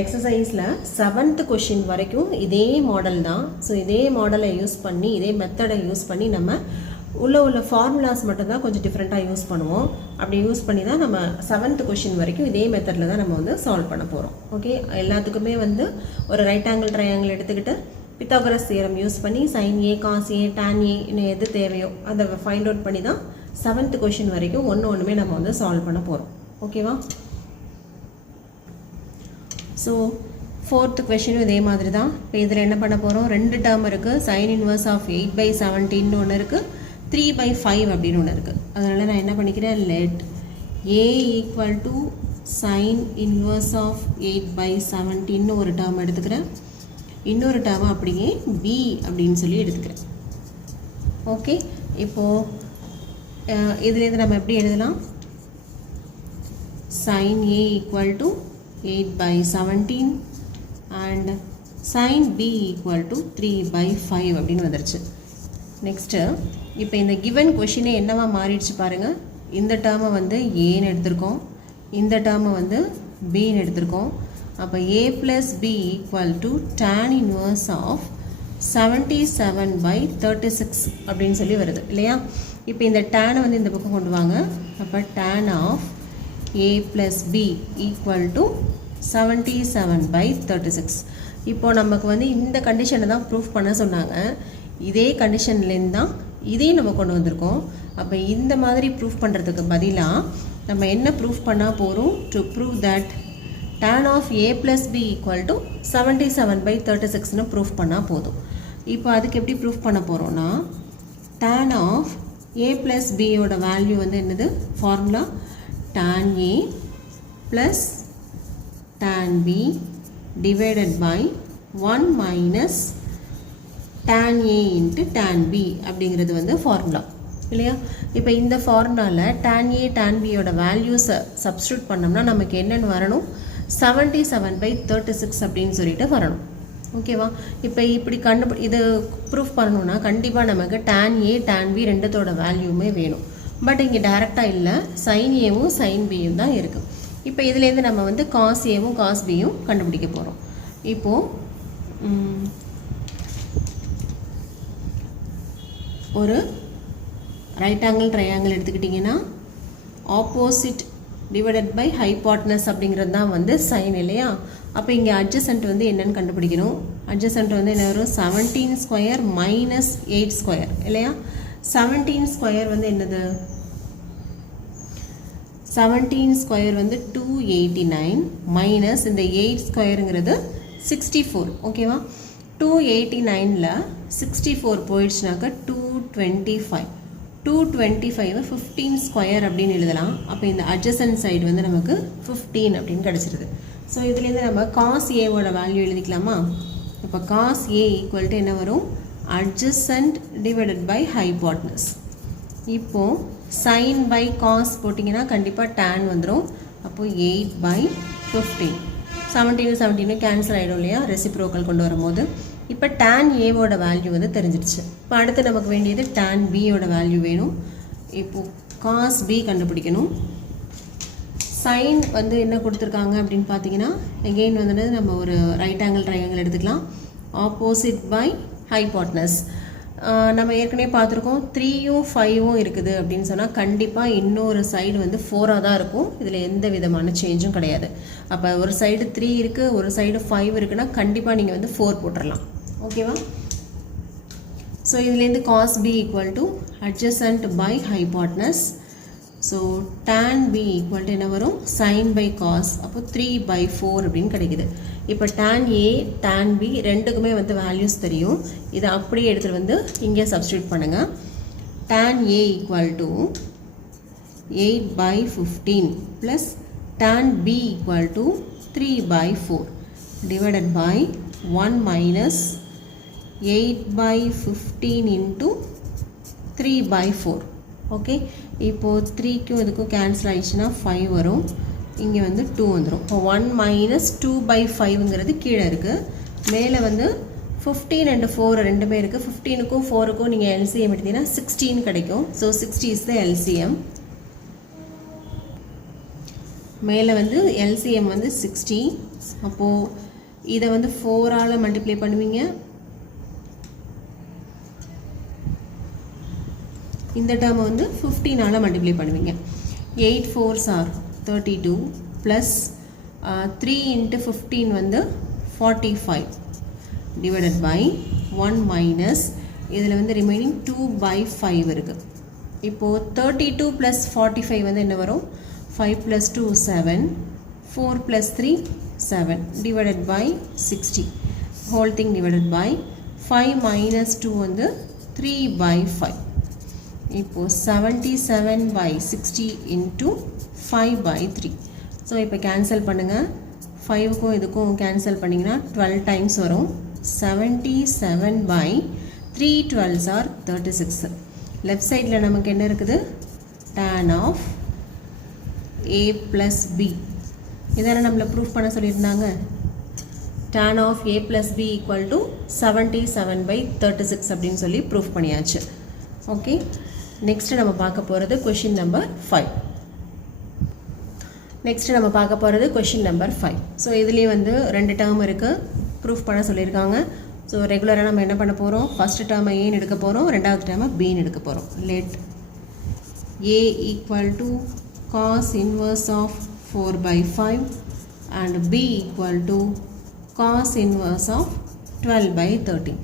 எக்ஸசைஸில் 7th கொஷின் வரைக்கும் இதே மாடல் தான். ஸோ இதே மாடலை யூஸ் பண்ணி, இதே மெத்தடை யூஸ் பண்ணி நம்ம உள்ள ஃபார்முலாஸ் மட்டும்தான் கொஞ்சம் டிஃப்ரெண்ட்டாக யூஸ் பண்ணுவோம். அப்படி யூஸ் பண்ணி தான் நம்ம 7th கொஷின் வரைக்கும் இதே மெத்தடில் தான் நம்ம வந்து சால்வ் பண்ண போகிறோம். ஓகே, எல்லாத்துக்குமே வந்து ஒரு ரைட் ஆங்கிள் ட்ரையாங்கிள் எடுத்துக்கிட்டு பித்தாகரஸ் தியரம் யூஸ் பண்ணி sin A cos A tan A இன்னும் எது தேவையோ அதை ஃபைண்ட் அவுட் பண்ணி தான் 7th கொஷின் வரைக்கும் ஒன்றுமே நம்ம வந்து சால்வ் பண்ண போகிறோம். ஓகேவா? ஸோ 4th கொஷினும் இதே மாதிரி தான். இப்போ இதில் என்ன பண்ண போகிறோம், 2 டேர்ம் இருக்குது. sin inverse of 8/17 ஒன்று இருக்குது, 3/5 அப்படின்னு ஒன்று இருக்குது. அதனால் நான் என்ன பண்ணிக்கிறேன், let A equal to sin inverse of 8/17 ஒரு டேர்ம் எடுத்துக்கிறேன். இன்னொரு டேர்ம் அப்படியே B அப்படின்னு சொல்லி எடுத்துக்கிறேன். ஓகே, இப்போது இதுலேருந்து நம்ம எப்படி எழுதலாம், sin A equal to 8/17 and sin B equal to 3/5 அப்படின்னு வந்துருச்சு. நெக்ஸ்ட்டு இப்போ இந்த கிவன் கொஷினே என்னவா மாறிடுச்சு பாருங்கள். இந்த டேர்மை வந்து ஏன்னு எடுத்திருக்கோம், இந்த டேர்மை வந்து பின்னு எடுத்திருக்கோம். அப்போ A plus B equal to tan inverse of 77/36 அப்படின்னு சொல்லி வருது இல்லையா. இப்போ இந்த டேனை வந்து இந்த பக்கம் கொண்டு வாங்க. அப்போ tan of A plus B equal to 77/36. இப்போது நமக்கு வந்து இந்த கண்டிஷனை தான் ப்ரூஃப் பண்ண சொன்னாங்க. இதே கண்டிஷன்லேருந்து தான் இதையும் நம்ம கொண்டு வந்திருக்கோம். அப்போ இந்த மாதிரி ப்ரூஃப் பண்ணுறதுக்கு பதிலாக நம்ம என்ன ப்ரூஃப் பண்ணால் போகிறோம், to prove that tan of A plus B equal to 77/36ன்னு ப்ரூஃப் பண்ணால் போதும். இப்போ அதுக்கு எப்படி ப்ரூஃப் பண்ண போகிறோன்னா, tan of A plus B யோட வேல்யூ வந்து என்னது, formula tan A plus tan B divided by 1 minus tan A into tan B அப்படிங்கிறது வந்து ஃபார்முலா இல்லையா. இப்போ இந்த ஃபார்முலாவில் tan A tan B யோட வேல்யூஸை சப்ஸ்டியூட் பண்ணோம்னா நமக்கு என்னென்னு வரணும், 77/36 அப்படின்னு சொல்லிட்டு வரணும். ஓகேவா? இப்போ இப்படி இது ப்ரூஃப் பண்ணணுன்னா கண்டிப்பாக நமக்கு tan A tan B ரெண்டுத்தோட வேல்யூமே வேணும். பட் இங்கே டேரெக்டாக இல்லை, sin Aவும் sin Bயும் தான் இருக்குது. இப்போ இதுலேருந்து நம்ம வந்து cos Aவும் cos Bயும் கண்டுபிடிக்க போகிறோம். இப்போது ஒரு ரைட் ஆங்கிள் ட்ரையாங்கிள் எடுத்துக்கிட்டிங்கன்னா ஆப்போசிட் டிவைடட் பை ஹைபாட்னஸ் அப்படிங்கிறது தான் வந்து சைன் இல்லையா. அப்போ இங்கே அட்ஜசன்ட் வந்து என்னென்னு கண்டுபிடிக்கணும். அட்ஜசன்ட் வந்து என்ன வரும், 17 ஸ்கொயர் மைனஸ் 8 ஸ்கொயர் இல்லையா. 17 ஸ்கொயர் வந்து என்னது, 17 ஸ்கொயர் வந்து 289 மைனஸ் இந்த 8 ஸ்கொயருங்கிறது 64. ஓகேவா? 289ல் 64 போயிடுச்சுனாக்கா 225. 225 15 ஸ்கொயர் அப்படின்னு எழுதலாம். அப்போ இந்த அட்ஜசன்ட் சைடு வந்து நமக்கு 15 அப்படின்னு கிடச்சிருது. ஸோ இதுலேருந்து நம்ம cos Aவோட வேல்யூ எழுதிக்கலாமா. இப்போ cos A ஈக்குவல் டு என்ன வரும், அட்ஜசன்ட் டிவைடட் பை ஹைபாட்னஸ். இப்போது sin பை cos போட்டிங்கன்னா கண்டிப்பாக tan வந்துடும். அப்போது 8/15. 17 கேன்சல் ஆகிடும் இல்லையா ரெசிப்ரோக்கல் கொண்டு வரும்போது. இப்போ tan Aவோட வேல்யூ வந்து தெரிஞ்சிடுச்சு. இப்போ அடுத்து நமக்கு வேண்டியது tan Bயோட வேல்யூ வேணும். இப்போது cos B கண்டுபிடிக்கணும். sin வந்து என்ன கொடுத்துருக்காங்க அப்படின்னு பார்த்தீங்கன்னா, எகெயின் வந்துட்டு நம்ம ஒரு ரைட் ஆங்கிள் ட்ரையாங்கிள் எடுத்துக்கலாம். ஆப்போசிட் பை ஹைபாட்னஸ் நம்ம ஏற்கனவே பார்த்துருக்கோம். 3யும் 5ம் இருக்குது அப்படின்னு சொன்னால் கண்டிப்பாக இன்னொரு சைடு வந்து 4ஆக தான் இருக்கும். இதில் எந்த விதமான சேஞ்சும் கிடையாது. அப்போ ஒரு சைடு 3 இருக்குது, ஒரு சைடு 5 இருக்குன்னா கண்டிப்பாக நீங்கள் வந்து 4 போட்டுடலாம். ஓகேவா? ஸோ இதுலேருந்து cos B equal to adjacent by hypotenuse. So tan B equal to என்ன வரும், sin பை cos. அப்போ 3/4 அப்படின்னு கிடைக்குது. இப்போ tan A tan B ரெண்டுக்குமே வந்து வேல்யூஸ் தெரியும். இதை அப்படியே எடுத்துகிட்டு வந்து இங்கே சப்ஸ்டியூட் பண்ணுங்கள். tan A equal to 8/15 plus tan B equal to 3/4 divided by 1 minus 8/15 into 3/4. Okay, இப்போது 3க்கும் இதுக்கும் கேன்சல் ஆகிடுச்சுன்னா 5 வரும். இங்கே வந்து 2 வந்துடும். இப்போ 1 மைனஸ் 2/5ங்கிறது கீழே இருக்குது. மேலே வந்து 15 and 4 ரெண்டுமே இருக்குது. 15க்கும் 4க்கும் நீங்கள் எல்சிஎம் எடுத்தீங்கன்னா 16 கிடைக்கும். So 60 is the LCM. மேலே வந்து LCM வந்து 60. அப்போது இதை வந்து 4ஆல் மல்டிப்ளை பண்ணுவீங்க. இந்த டேர்மை வந்து 15ஆல் மல்டிப்ளை பண்ணுவீங்க. 8 4s are 32 ப்ளஸ் 3 × 15 வந்து 45 divided by 1 minus இதில் வந்து ரிமைனிங் 2/5 இருக்குது. இப்போது 32 + 45 வந்து என்ன வரும்? 5 + 2 7, 4 + 3 7 divided by 60 whole thing divided by 5 minus 2 வந்து 3/5. இப்போது 77/60 into 5/3. ஸோ இப்போ கேன்சல் பண்ணுங்கள். 5க்கும் இதுக்கும் கேன்சல் பண்ணிங்கன்னா 12 டைம்ஸ் வரும். 77/3 12s are 36. லெஃப்ட் சைடில் நமக்கு என்ன இருக்குது? tan of a plus b. இதெல்லாம் நம்மளை ப்ரூஃப் பண்ண சொல்லியிருந்தாங்க. tan of a plus b equal to 77/36 அப்படின்னு சொல்லி ப்ரூஃப் பண்ணியாச்சு. ஓகே, நெக்ஸ்ட் நம்ம பார்க்க போகிறது கொஷின் நம்பர் 5. நெக்ஸ்ட் நம்ம பார்க்க போகிறது கொஷின் நம்பர் 5. ஸோ இதுலேயே வந்து 2 டேர்ம் இருக்குது, ப்ரூஃப் பண்ண சொல்லியிருக்காங்க. ஸோ ரெகுலராக நம்ம என்ன பண்ண போகிறோம்? ஃபஸ்ட்டு டேர்மை ஏன்னு எடுக்க போகிறோம், ரெண்டாவது டேர்மை பின்னு எடுக்க போகிறோம். Let a equal to cos inverse of 4/5 and b equal to cos inverse of 12/13.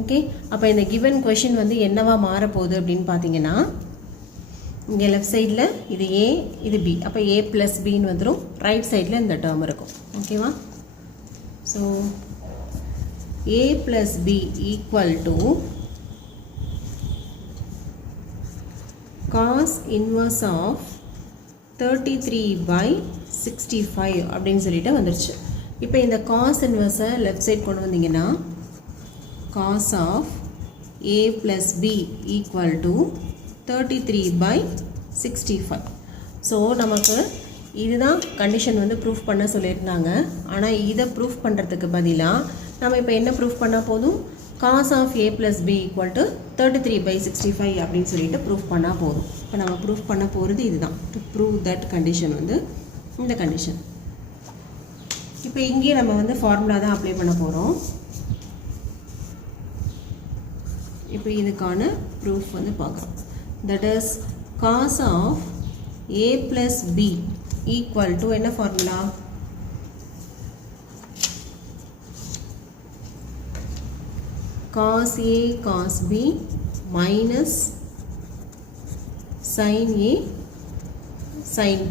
Okay, அப்போ இந்த கிவன் கொஷின் வந்து என்னவா மாறப்போகுது அப்படின்னு பார்த்தீங்கன்னா, இங்கே லெஃப்ட் சைடில் இது a இது b, அப்போ a + bன்னு வந்துடும். ரைட் சைடில் இந்த டேர்ம் இருக்கும். ஓகேவா? So a plus b equal to cos inverse of 33/65 அப்படின்னு சொல்லிட்டு வந்துருச்சு. இப்போ இந்த cos inverse லெஃப்ட் சைட் கொண்டு வந்தீங்கன்னா cos of a plus b equal to 33/65. So நமக்கு இதுதான் கண்டிஷன் வந்து ப்ரூஃப் பண்ண சொல்லியிருந்தாங்க. ஆனால் இதை ப்ரூஃப் பண்ணுறதுக்கு பதிலாக நம்ம இப்போ என்ன ப்ரூஃப் பண்ணால் போதும்? cos of a plus b equal to 33/65 அப்படின்னு சொல்லிட்டு ப்ரூஃப் பண்ணால் போதும். இப்போ நம்ம ப்ரூஃப் பண்ண போகிறது இதுதான். டு ப்ரூவ் தட் கண்டிஷன் வந்து இந்த கண்டிஷன். இப்போ இங்கேயே நம்ம வந்து ஃபார்முலா தான் அப்ளை பண்ண போகிறோம். இப்போ இதுக்கான ப்ரூஃப் வந்து பார்க்குறோம். That is cos of a plus b equal to என்ன formula? cos a cos b minus sin a sin b.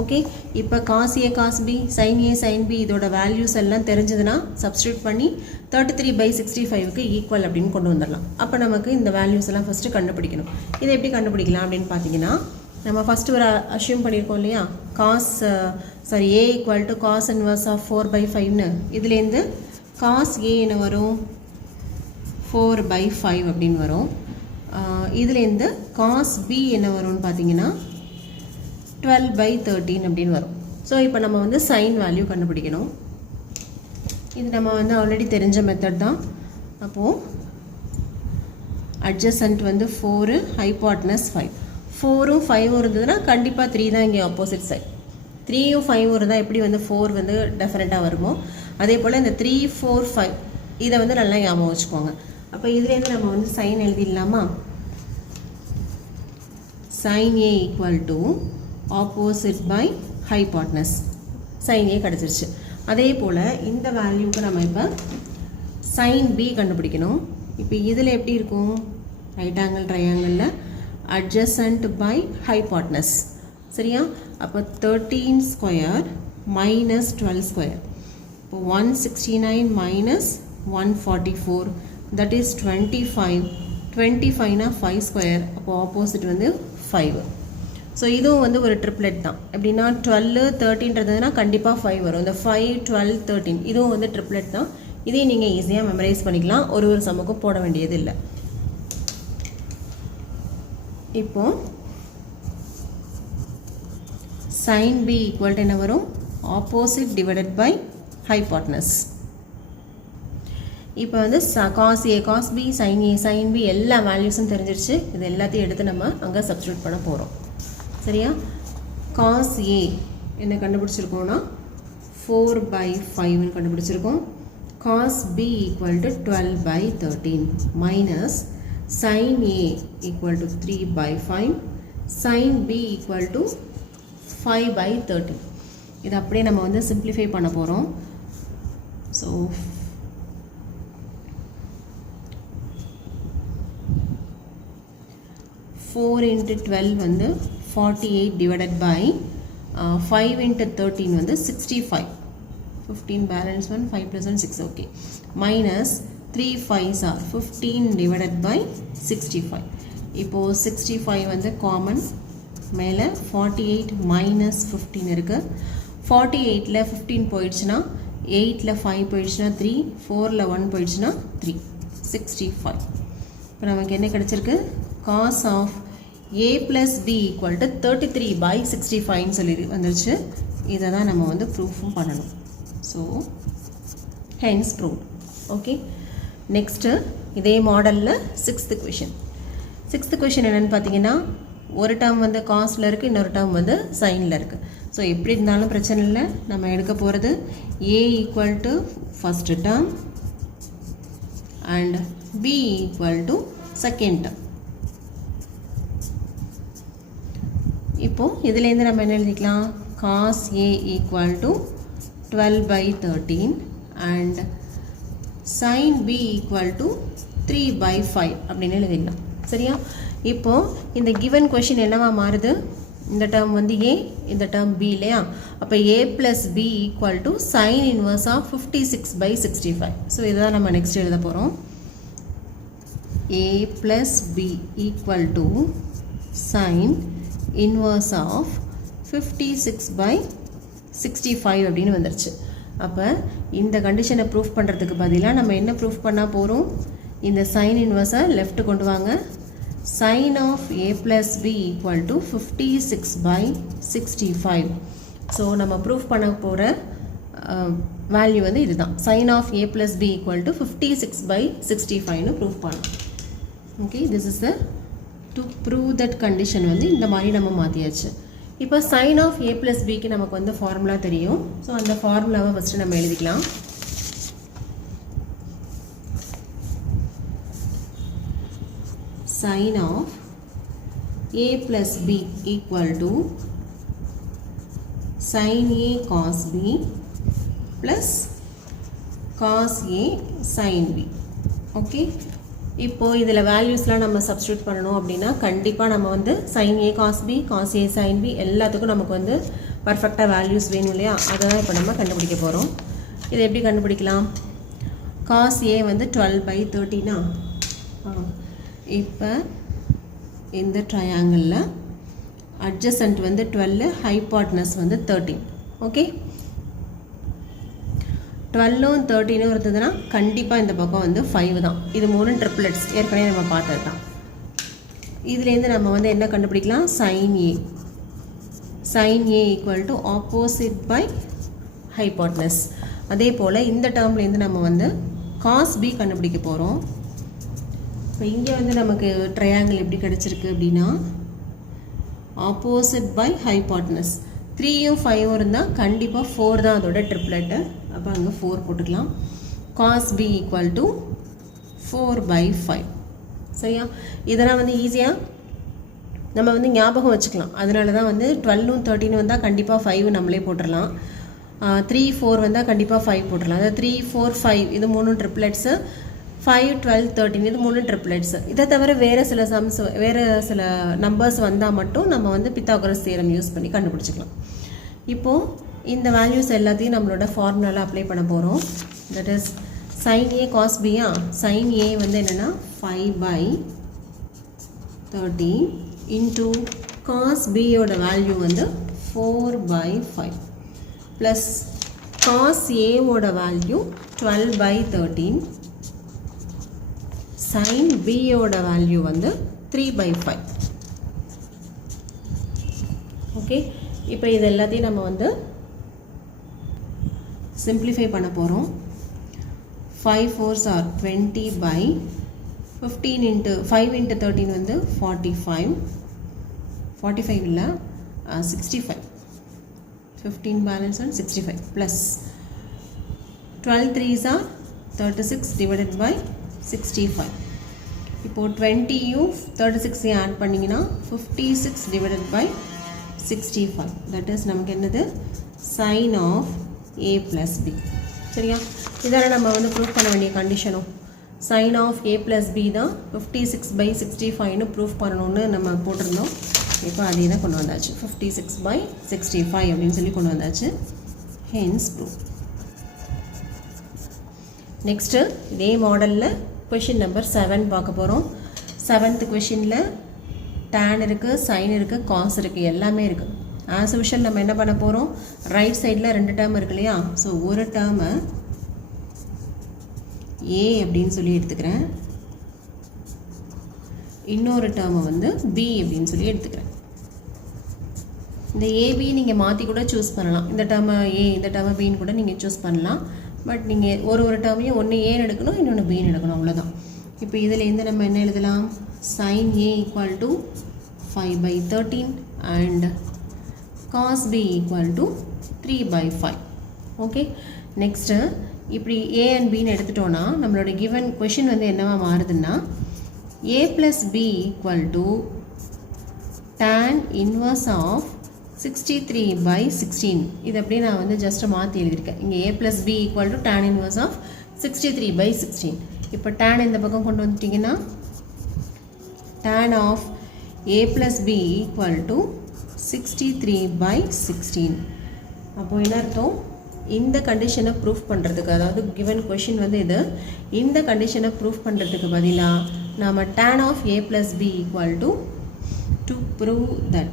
Okay, இப்போ cos a cos b sin a sin b இதோட வேல்யூஸ் எல்லாம் தெரிஞ்சதுன்னா சப்ஸ்டியூட் பண்ணி 33/65க்கு equal அப்படின்னு கொண்டு வந்துடலாம். அப்போ நமக்கு இந்த வேல்யூஸ் எல்லாம் ஃபஸ்ட்டு கண்டுபிடிக்கணும். இதை எப்படி கண்டுபிடிக்கலாம் அப்படின்னு பார்த்தீங்கன்னா, நம்ம ஃபஸ்ட்டு ஒரு அஷ்யூம் பண்ணியிருக்கோம் இல்லையா? a equal to cos inverse of 4/5ன்னு. இதுலேருந்து cos a என்ன வரும்? 4/5 அப்படின்னு வரும். இதுலேருந்து cos b என்ன வரும்னு பார்த்தீங்கன்னா 12/13 அப்படின்னு வரும். ஸோ இப்போ நம்ம வந்து சைன் வேல்யூ கண்டுபிடிக்கணும். இது நம்ம வந்து ஆல்ரெடி தெரிஞ்ச மெத்தட் தான். அப்போது அட்ஜசன்ட் வந்து 4, ஹைபாட்னஸ் 5. 4ம் 5ம் இருந்ததுன்னா கண்டிப்பாக 3 தான் இங்கே ஆப்போசிட் சைட். 3யும் 5ம் இருந்தால் எப்படி வந்து 4 வந்து டெஃபரெண்ட்டாக வருமோ அதே போல் இந்த 3 4 5 இதை வந்து நல்லா ஞாபகம் வச்சுக்கோங்க. அப்போ இதுலேருந்து நம்ம வந்து sign எழுதிடலாமா? sin a equal to opposite by hypotenuse. sin a கிடச்சிருச்சு. அதே போல் இந்த வேல்யூக்கு நம்ம இப்போ sin b கண்டுபிடிக்கணும். இப்போ இதில் எப்படி இருக்கும்? ரைட் ஆங்கிள் ட்ரையாங்கிளில் adjacent by hypotenuse. சரியா? அப்போ 13 ஸ்கொயர் மைனஸ் 12 ஸ்கொயர். இப்போ 169 மைனஸ் 144 that is 25. 25னா 5 ஸ்கொயர். அப்போ ஆப்போசிட் வந்து 5. ஸோ இதுவும் வந்து ஒரு ட்ரிப்ளெட் தான். எப்படின்னா 12 13ன்றதுனா கண்டிப்பாக 5 வரும். இந்த 5 12 13 இதுவும் வந்து ட்ரிப்ளெட் தான். இதையும் நீங்கள் ஈஸியாக மெமரைஸ் பண்ணிக்கலாம். ஒரு சம்முக்கும் போட வேண்டியது இல்லை. இப்போ sin b equal to என்ன வரும்? Opposite divided by hypotenuse. இப்போ வந்து cos a cos b sin a sin b எல்லா வேல்யூஸும் தெரிஞ்சிருச்சு. இது எல்லாத்தையும் எடுத்து நம்ம அங்கே சப்ஸ்டியூட் பண்ண போகிறோம். சரியா? cos a என்ன கண்டுபிடிச்சிருக்கோம்னா 4/5 கண்டுபிடிச்சிருக்கோம். cos b equal to 12/13 minus sin a equal to 3/5 sin b equal to 5/13. இது அப்படியே நம்ம வந்து சிம்பிளிஃபை பண்ண போகிறோம். ஸோ 4 into 12 வந்து 48 divided by 5 into 13 வந்து 65. 15 balance 1, 5 plus 1, 6, okay. Minus 3 5s are 15 divided by 65. இப்போ 65 வந்து common, மேலே 48 minus 15 இருக்கு. 48ல 15 போயிடுச்சுன்னா 8ல 5 போயிடுச்சுன்னா 3, 4ல 1 போயிடுச்சுன்னா 3, 65. இப்போ நமக்கு என்ன கிடைச்சிருக்கு? cos of a plus b equal to 33/65 சொல்லி வந்துருச்சு. இதை தான் நம்ம வந்து ப்ரூஃபும் பண்ணணும். So hence proved. Okay, next இதே மாடலில் சிக்ஸ்த்து கொஷின் என்னென்னு பார்த்தீங்கன்னா, ஒரு டேர்ம் வந்து காஸ்டில் இருக்குது, இன்னொரு டேர்ம் வந்து சைனில் இருக்குது. ஸோ எப்படி இருந்தாலும் பிரச்சனை இல்லை, நம்ம எடுக்க போகிறது a equal to first term and b equal to second term. இப்போது இதுலேருந்து நம்ம என்ன எழுதிக்கலாம்? cos a equal to 12/13 and sin b equal to 3/5 அப்படின்னு எழுதிடலாம். சரியா? இப்போது இந்த given question என்னவா மாறுது? இந்த டேர்ம் வந்து a, இந்த டேர்ம் b இல்லையா? அப்போ a plus b equal to sin inverse of 56/65. So இதுதான் நம்ம நெக்ஸ்ட் எழுத போகிறோம். a plus b equal to sin inverse of 56/65 அப்படின்னு வந்துருச்சு. அப்போ இந்த கண்டிஷனை ப்ரூஃப் பண்ணுறதுக்கு பதிலாக நம்ம என்ன ப்ரூஃப் பண்ணால் போகிறோம்? இந்த சைன் இன்வர்ஸை லெஃப்ட் கொண்டு வாங்க. sin of a plus b equal to 56/65. So நம்ம ப்ரூஃப் பண்ண போகிற வேல்யூ வந்து இதுதான். sin of a plus b equal to 56/65னு ப்ரூஃப் பண்ணலாம். Okay, this is the to prove that condition வந்து இந்த மாதிரி நம்ம மாற்றியாச்சு. இப்போ சைன் ஆஃப் ஏ ப்ளஸ் பிக்கு நமக்கு வந்து ஃபார்முலா தெரியும். ஸோ அந்த ஃபார்முலாவை ஃபஸ்ட்டு நம்ம எழுதிக்கலாம். Sine of A plus B equal to sine A cos B plus cos A sine B. Okay, இப்போது இதில் வேல்யூஸ்லாம் நம்ம சப்ஸ்டியூட் பண்ணணும் அப்படின்னா கண்டிப்பாக நம்ம வந்து sine A cos B, cos A sine B எல்லாத்துக்கும் நமக்கு வந்து பர்ஃபெக்டாக வேல்யூஸ் வேணும் இல்லையா? அதை தான் இப்போ நம்ம கண்டுபிடிக்க போகிறோம். இதை எப்படி கண்டுபிடிக்கலாம்? காஸ் ஏ வந்து 12/13. இப்போ இந்த ட்ரையாங்கிளில் அட்ஜசன்ட் வந்து 12, ஹைபாட்னஸ் வந்து 13. ஓகே, 12ம் 13ம் இருந்ததுன்னா கண்டிப்பாக இந்த பக்கம் வந்து 5 தான். இது 3 ட்ரிப்ளெட்ஸ் ஏற்கனவே நம்ம பார்த்தது தான். இதுலேருந்து நம்ம வந்து என்ன கண்டுபிடிக்கலாம்? Sine A equal to opposite by hypotenuse. அதே போல் இந்த டேர்ம்லேருந்து நம்ம வந்து காஸ் பி கண்டுபிடிக்க போகிறோம். இப்போ இங்கே வந்து நமக்கு ட்ரையாங்கிள் எப்படி கிடச்சிருக்கு அப்படின்னா ஆப்போசிட் பை ஹைபாட்னஸ். 3யும் 5ம் இருந்தால் கண்டிப்பாக 4 தான் அதோட ட்ரிப்ளெட்டு. அப்போ அங்கே 4 போட்டுக்கலாம். Cos B equal to 4/5. சரியா? இதெல்லாம் வந்து ஈஸியாக நம்ம வந்து ஞாபகம் வச்சுக்கலாம். அதனால தான் வந்து 12ம் 13ம் வந்தால் கண்டிப்பாக 5 நம்மளே போட்டுடலாம். 3 4 வந்தால் கண்டிப்பாக 5 போட்டுடலாம். அதாவது 3 4 5 இது 3 ட்ரிப்ளெட்ஸு, 5 12 13 இது 3 ட்ரிப்ளெட்ஸு. இதை தவிர வேறு சில சம்ஸ், வேறு சில நம்பர்ஸ் வந்தால் மட்டும் நம்ம வந்து பித்தாகரஸ் தியரம் யூஸ் பண்ணி கண்டுபிடிச்சிக்கலாம். இப்போது இந்த வேல்யூஸ் எல்லாத்தையும் நம்மளோட ஃபார்முலாவில் அப்ளை பண்ண போகிறோம். That is sine A cos பியா. சைன் ஏ வந்து என்னென்னா 5/13 இன்டூ காஸ் பியோட வேல்யூ வந்து 4/5 ப்ளஸ் காஸ் ஏவோட வேல்யூ 12/13, சைன் பியோட வேல்யூ வந்து 3/5. ஓகே, இப்போ இது எல்லாத்தையும் நம்ம வந்து சிம்பிளிஃபை பண்ண போகிறோம். 5 4s are 20/15 into 5 into 13 வந்து 45 இல்லை 65. 15 balance on 65 plus 12 3s are 36 divided by 65. இப்போ 20யும் 36யும் ஆட் பண்ணிங்கன்னா 56 divided by 65. that is நமக்கு என்னது sin of a plus b. சரியா, இதான நம்ம வந்து ப்ரூஃப் பண்ண வேண்டிய கண்டிஷனும். sin of a plus b தான் 56 by 65னு ப்ரூஃப் பண்ணணும்னு நம்ம போட்டிருந்தோம். இப்போ அதே தான் கொண்டு வந்தாச்சு, 56 by 65 அப்படின்னு சொல்லி கொண்டு வந்தாச்சு. hence proof. நெக்ஸ்ட்டு இதே மாடலில் கொஷின் நம்பர் 7 பார்க்க போகிறோம். 7th கொஷினில் tan இருக்குது, sin இருக்குது, cos இருக்குது, எல்லாமே இருக்குது. ஆஸ் யூஷுவல் நம்ம என்ன பண்ண போகிறோம், ரைட் சைடில் 2 டேர்ம் இருக்கு இல்லையா. ஸோ ஒரு டேர்மை a அப்படின்னு சொல்லி எடுத்துக்கிறேன், இன்னொரு டேர்மை வந்து b அப்படின்னு சொல்லி எடுத்துக்கிறேன். இந்த ஏபி நீங்கள் மாற்றி கூட சூஸ் பண்ணலாம். இந்த டேர்மை a, இந்த டேர்மை பின்னு கூட நீங்கள் சூஸ் பண்ணலாம். பட் நீங்கள் ஒரு டேர்மையும் ஒன்று ஏன்னு எடுக்கணும், இன்னொன்று பின்னு எடுக்கணும், அவ்வளோதான். இப்போ இதிலேருந்து நம்ம என்ன எழுதலாம், sin a equal to 5 by 13 and cos b equal to 3 by 5. Okay, next இப்படி a and bன்னு எடுத்துட்டோன்னா நம்மளோட given கொஷின் வந்து என்னவா மாறுதுன்னா a plus b equal to tan inverse of 63 by 16. இது அப்படியே நான் வந்து ஜஸ்ட்டு மாற்றி எழுதியிருக்கேன். இங்கே a plus b equal to tan inverse of 63 by 16. இப்போ tan இந்த பக்கம் கொண்டு வந்துட்டிங்கன்னா tan of a plus b equal to 63 by 16. அப்போது என்ன அர்த்தம், இந்த கண்டிஷனை ப்ரூஃப் பண்ணுறதுக்கு, அதாவது கிவன் கொஷின் வந்து இது, இந்த கண்டிஷனை ப்ரூஃப் பண்ணுறதுக்கு பதிலாக நாம் tan of a plus b equal to prove that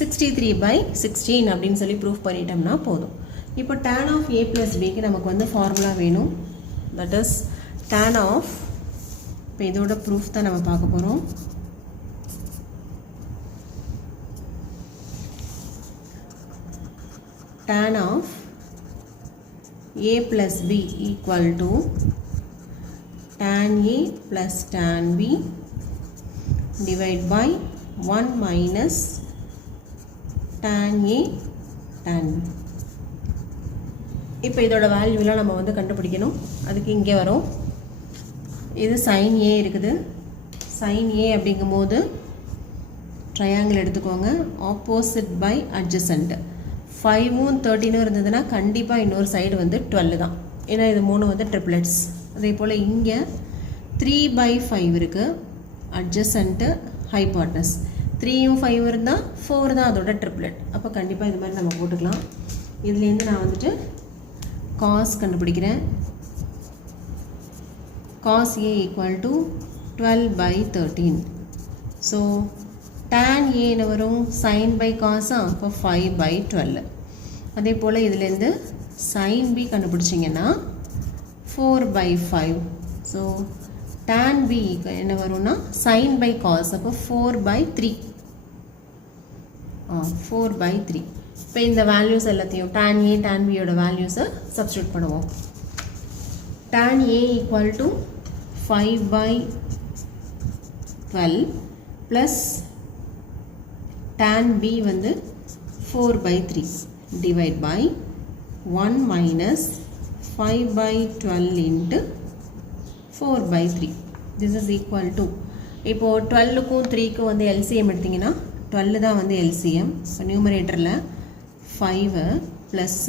63 by 16 அப்படின்னு சொல்லி ப்ரூஃப் பண்ணிட்டோம்னா போதும். இப்போ tan of a plus bக்கு நமக்கு வந்து ஃபார்முலா வேணும். தட் இஸ் tan of, இப்போ இதோட ப்ரூஃப் தான் நம்ம பார்க்க போகிறோம். tan of a plus b equal to tan a plus tan b divided by 1 minus tan a tan b. இப்போ இதோட வேல்யூலாம் நம்ம வந்து கண்டுபிடிக்கணும். அதுக்கு இங்கே வரும், இது sin a இருக்குது. sin a அப்படிங்கும்போது ட்ரையாங்கிள் எடுத்துக்கோங்க, ஆப்போசிட் பை அட்ஜசன்ட். 5ம் 13ம் இருந்ததுன்னா கண்டிப்பாக இன்னொரு சைடு வந்து 12 தான், ஏன்னா இது 3 வந்து ட்ரிப்ளெட்ஸ். அதே போல் இங்கே 3 by 5 இருக்குது, அட்ஜசன்ட்டு ஹைபாட்னஸ். 3யும் 5 இருந்தால் 4 தான் அதோட ட்ரிப்ளெட். அப்போ கண்டிப்பாக இது மாதிரி நம்ம போட்டுக்கலாம். இதுலேருந்து நான் வந்துட்டு cos கண்டுபிடிக்கிறேன். cos a equal to 12 by 13. So tan a என்ன வரும், sin by cos, அப்போ 5 by 12. அதே போல் இதுலேருந்து sin b கண்டுபிடிச்சிங்கன்னா 4 by 5. So tan b என்ன வரும்னா sin by cos, அப்போ 4 by 3. 4 by 3. இப்போ இந்த வேல்யூஸ் எல்லாத்தையும் tan a tan b யோட வேல்யூஸை சப்ஸ்டியூட் பண்ணுவோம். tan a equal to 5 by 12 plus tan b வந்து 4 by 3 divide by 1 minus 5 by 12 into 4 by 3. This is equal to, இப்போது 12க்கும் 3க்கும் வந்து LCM எடுத்திங்கன்னா 12 தான் வந்து LCM. ஸோ நியூமரேட்டரில் 5 ப்ளஸ்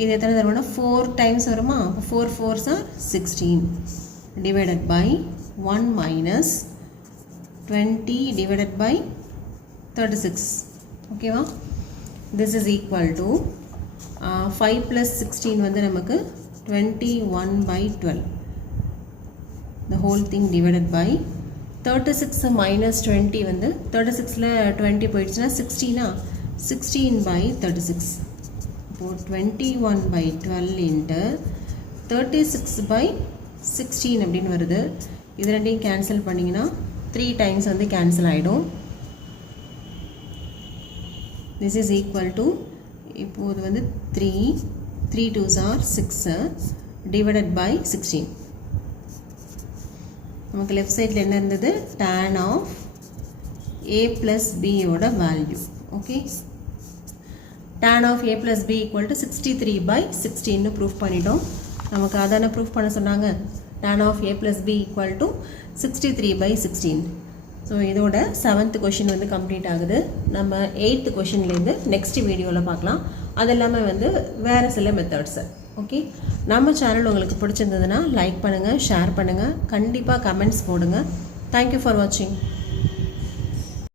இது எத்தனை தருவோம்னா 4 டைம்ஸ் வருமா, அப்போ 4 4s are 16 divided by 1 minus 20 divided by 36. ஓகேவா, this is equal to 5 plus 16 வந்து நமக்கு 21 by 12. the whole thing divided by 36 minus 20 வந்து 36ல 20 போயிடுச்சுன்னா 16 by 36. இப்போது 21 by 12 into 36 by 16 அப்படின்னு வருது. இது ரெண்டையும் கேன்சல் பண்ணிங்கன்னா 3 times வந்து கேன்சல் ஆகிடும். this is equal to, இப்போது வந்து 3 2s are 6 divided by 16. நமக்கு லெஃப்ட் சைடில் என்ன இருந்தது, tan of a plus b யோட value. Okay, tan of a plus b equal to 63/16 proof பண்ணிட்டோம். நமக்கு அதான ப்ரூஃப் பண்ண சொன்னாங்க. tan of a plus b equal to 63/16. So இதோட 7th கொஷின் வந்து கம்ப்ளீட் ஆகுது. நம்ம 8th கொஷின்லேருந்து நெக்ஸ்ட் வீடியோவில் பார்க்கலாம். அது இல்லாமல் வந்து வேறு சில மெத்தட்ஸு. ஓகே, நம்ம சேனல் உங்களுக்கு பிடிச்சிருந்ததுன்னா லைக் பண்ணுங்கள், ஷேர் பண்ணுங்கள், கண்டிப்பாக கமெண்ட்ஸ் போடுங்க. தேங்க்யூ ஃபார் வாட்சிங்.